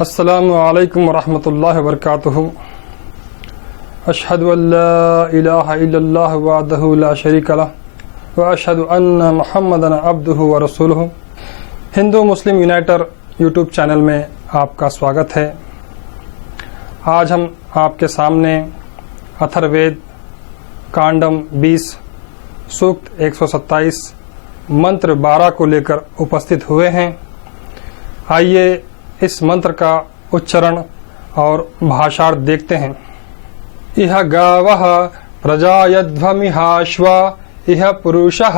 अस्सलामु अलैकुम वरहमतुल्लाहि वबरकातुहू। अशहदु अल्ला इलाहा इल्लल्लाह वहदहु ला शरीका लह व अशहदु अन्ना मुहम्मदन अब्दुहु व रसूलुहु। हिंदू मुस्लिम यूनाइटर यूट्यूब चैनल में आपका स्वागत है। आज हम आपके सामने अथर्ववेद कांडम 20 सूक्त 127 मंत्र 12 को लेकर उपस्थित हुए हैं। आइए इस मंत्र का उच्चारण और भाषार्थ देखते हैं। इह गावः प्रजायध्वमिहाश्वा इह पुरुषः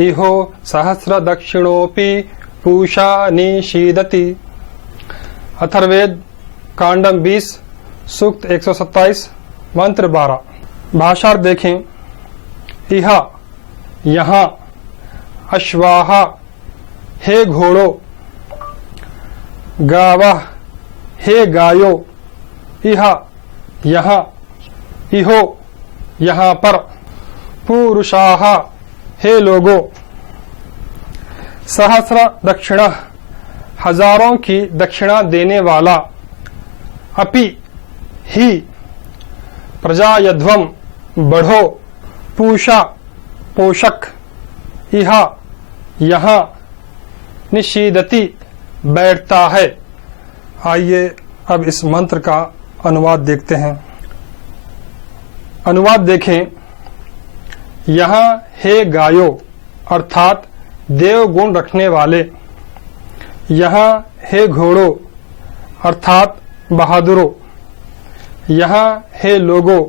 इहो सहस्र दक्षिणोपि पूषा निषीदति। अथर्ववेद कांडम 20 सूक्त 127 मंत्र 12। भाषार्थ देखें। इह यहाँ, अश्वाह हे घोड़ो, गावः हे गायो, इह यहाँ, इहो यहाँ पर, पुरुषाः हे लोगो, सहस्र दक्षिण हजारों की दक्षिणा देने वाला, अपि ही प्रजायध्वम बढ़ो, पूषा पोषक, इह यहाँ, निषीदति बैठता है। आइए अब इस मंत्र का अनुवाद देखते हैं। अनुवाद देखें। यहाँ हे गायो अर्थात देव गुण रखने वाले, यहाँ हे घोड़ो अर्थात बहादुरों, यहाँ हे लोगो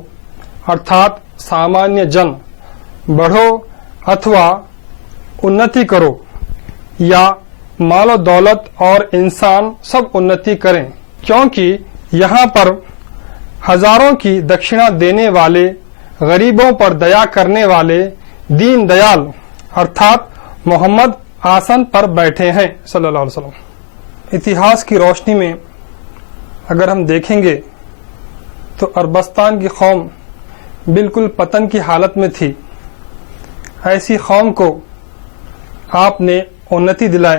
अर्थात सामान्य जन, बढ़ो अथवा उन्नति करो या मालो दौलत और इंसान सब उन्नति करें, क्योंकि यहाँ पर हजारों की दक्षिणा देने वाले, गरीबों पर दया करने वाले दीन दयाल अर्थात मोहम्मद आसन पर बैठे हैं सल्लल्लाहु अलैहि वसल्लम। इतिहास की रोशनी में अगर हम देखेंगे तो अरबस्तान की कौम बिल्कुल पतन की हालत में थी। ऐसी कौम को आपने उन्नति दिलाई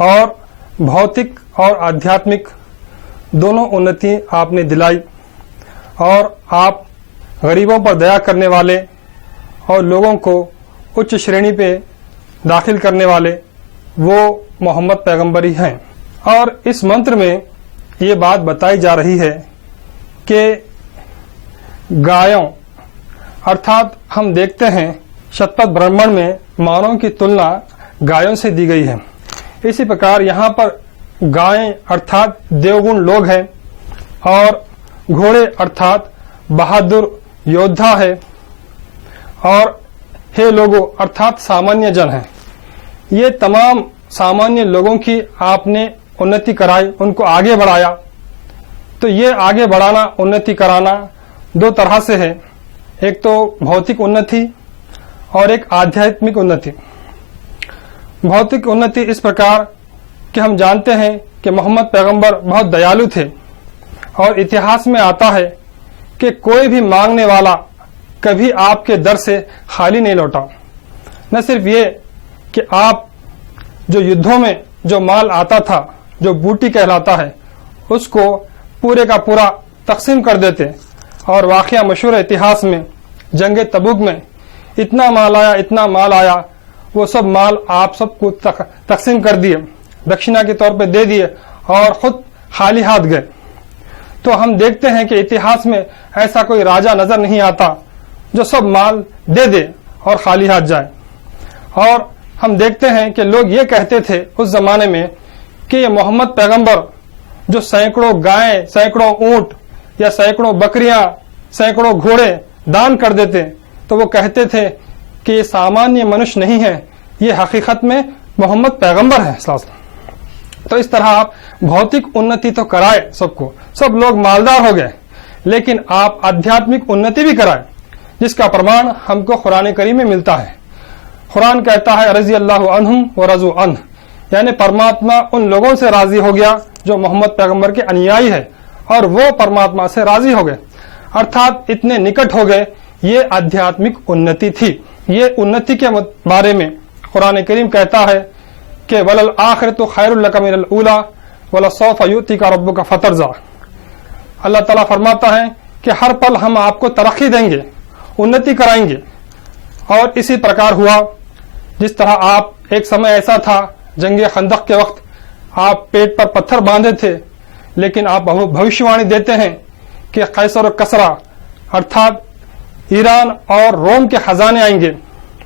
और भौतिक और आध्यात्मिक दोनों उन्नति आपने दिलाई, और आप गरीबों पर दया करने वाले और लोगों को उच्च श्रेणी पे दाखिल करने वाले वो मोहम्मद पैगंबर ही हैं। और इस मंत्र में ये बात बताई जा रही है कि गायों अर्थात हम देखते हैं शतपथ ब्राह्मण में मानवों की तुलना गायों से दी गई है। इसी प्रकार यहाँ पर गायें अर्थात देवगुण लोग हैं और घोड़े अर्थात बहादुर योद्धा है, और हे लोगों अर्थात सामान्य जन हैं। ये तमाम सामान्य लोगों की आपने उन्नति कराई, उनको आगे बढ़ाया। तो ये आगे बढ़ाना, उन्नति कराना दो तरह से है। एक तो भौतिक उन्नति और एक आध्यात्मिक उन्नति। भौतिक उन्नति इस प्रकार कि हम जानते हैं कि मोहम्मद पैगंबर बहुत दयालु थे, और इतिहास में आता है कि कोई भी मांगने वाला कभी आपके दर से खाली नहीं लौटा। न सिर्फ ये कि आप जो युद्धों में जो माल आता था, जो बूटी कहलाता है, उसको पूरे का पूरा तकसीम कर देते। और वाकया मशहूर इतिहास में जंगे तबूक में इतना माल आया, इतना माल आया, वो सब माल आप सबको तकसीम कर दिए, दक्षिणा के तौर पे दे दिए और खुद खाली हाथ गए। तो हम देखते हैं कि इतिहास में ऐसा कोई राजा नजर नहीं आता जो सब माल दे दे और खाली हाथ जाए। और हम देखते हैं कि लोग ये कहते थे उस जमाने में कि ये मोहम्मद पैगंबर जो सैकड़ों गायें, सैकड़ों ऊंट या सैकड़ों बकरियां, सैकड़ों घोड़े दान कर देते, तो वो कहते थे कि ये सामान्य मनुष्य नहीं है, ये हकीकत में मोहम्मद पैगंबर है। तो इस तरह आप भौतिक उन्नति तो कराए सबको, सब लोग मालदार हो गए, लेकिन आप आध्यात्मिक उन्नति भी कराए, जिसका प्रमाण हमको कुरान करीम में मिलता है। कुरान कहता है रज़ी अल्लाहु अन्हुम व रज़ू अन्ह, यानी परमात्मा उन लोगों से राजी हो गया जो मोहम्मद पैगंबर के अनुयायी है, और वो परमात्मा से राजी हो गए, अर्थात इतने निकट हो गए। ये आध्यात्मिक उन्नति थी। ये उन्नति के बारे में कुरान करीम कहता है कि वलल आखिरतु खैरुल लका मिनल ऊला, वला सौफ युतिका रब्बुका फतरजा। अल्लाह ताला फरमाता है कि हर पल हम आपको तरक्की देंगे, उन्नति कराएंगे। और इसी प्रकार हुआ। जिस तरह आप एक समय ऐसा था जंगे खंदक के वक्त आप पेट पर पत्थर बांधे थे, लेकिन आप भविष्यवाणी देते हैं कि कैसर और कसरा अर्थात ईरान और रोम के खजाने आएंगे।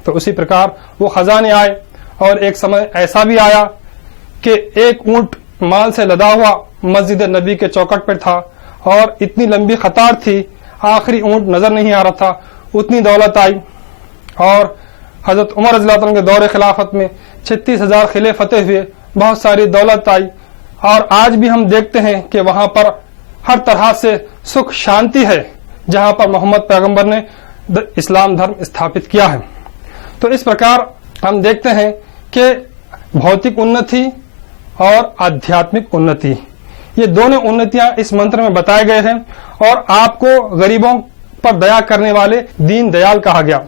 तो उसी प्रकार वो खजाने आए और एक समय ऐसा भी आया कि एक ऊंट माल से लदा हुआ मस्जिद नबी के चौखट पर था और इतनी लंबी कतार थी, आखिरी ऊंट नजर नहीं आ रहा था, उतनी दौलत आई। और हजरत उमर रज़ियल्लाहु अन्हु के दौरे खिलाफत में 36,000 किले फतेह हुए, बहुत सारी दौलत आई। और आज भी हम देखते हैं कि वहां पर हर तरह से सुख शांति है, जहां पर मोहम्मद पैगंबर ने इस्लाम धर्म स्थापित किया है। तो इस प्रकार हम देखते हैं कि भौतिक उन्नति और आध्यात्मिक उन्नति, ये दोनों उन्नतियां इस मंत्र में बताए गए हैं। और आपको गरीबों पर दया करने वाले दीन दयाल कहा गया।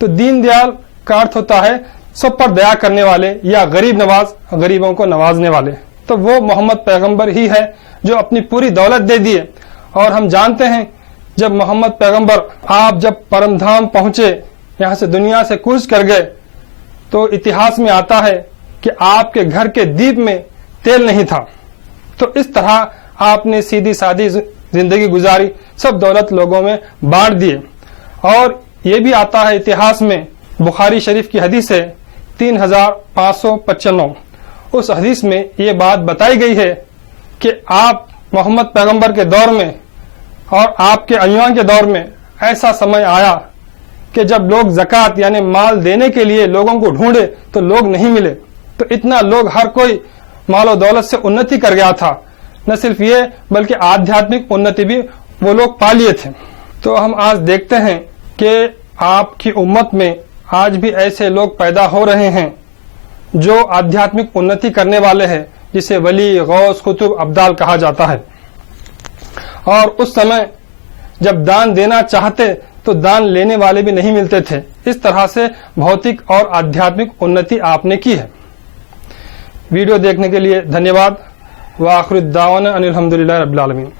तो दीन दयाल का अर्थ होता है सब पर दया करने वाले या गरीब नवाज, गरीबों को नवाजने वाले। तो वो मोहम्मद पैगंबर ही है जो अपनी पूरी दौलत दे दिए। और हम जानते हैं जब मोहम्मद पैगंबर आप जब परमधाम पहुंचे, यहां से दुनिया से कूच कर गए, तो इतिहास में आता है कि आपके घर के दीप में तेल नहीं था। तो इस तरह आपने सीधी सादी जिंदगी गुजारी, सब दौलत लोगों में बांट दिए। और ये भी आता है इतिहास में, बुखारी शरीफ की हदीस है 3595, उस हदीस में ये बात बताई गई है कि आप मोहम्मद पैगंबर के दौर में और आपके अय्युमा के दौर में ऐसा समय आया कि जब लोग ज़कात यानी माल देने के लिए लोगों को ढूंढे तो लोग नहीं मिले। तो इतना लोग हर कोई मालो दौलत से उन्नति कर गया था। न सिर्फ ये बल्कि आध्यात्मिक उन्नति भी वो लोग पा लिए थे। तो हम आज देखते हैं कि आपकी उम्मत में आज भी ऐसे लोग पैदा हो रहे हैं जो आध्यात्मिक उन्नति करने वाले हैं, जिसे वली, गौस, कुतुब, अब्दाल कहा जाता है। और उस समय जब दान देना चाहते तो दान लेने वाले भी नहीं मिलते थे। इस तरह से भौतिक और आध्यात्मिक उन्नति आपने की है। वीडियो देखने के लिए धन्यवाद। व आखिर दावाना अनिल हम्दुलिल्लाहि रब्बिल आलमीन।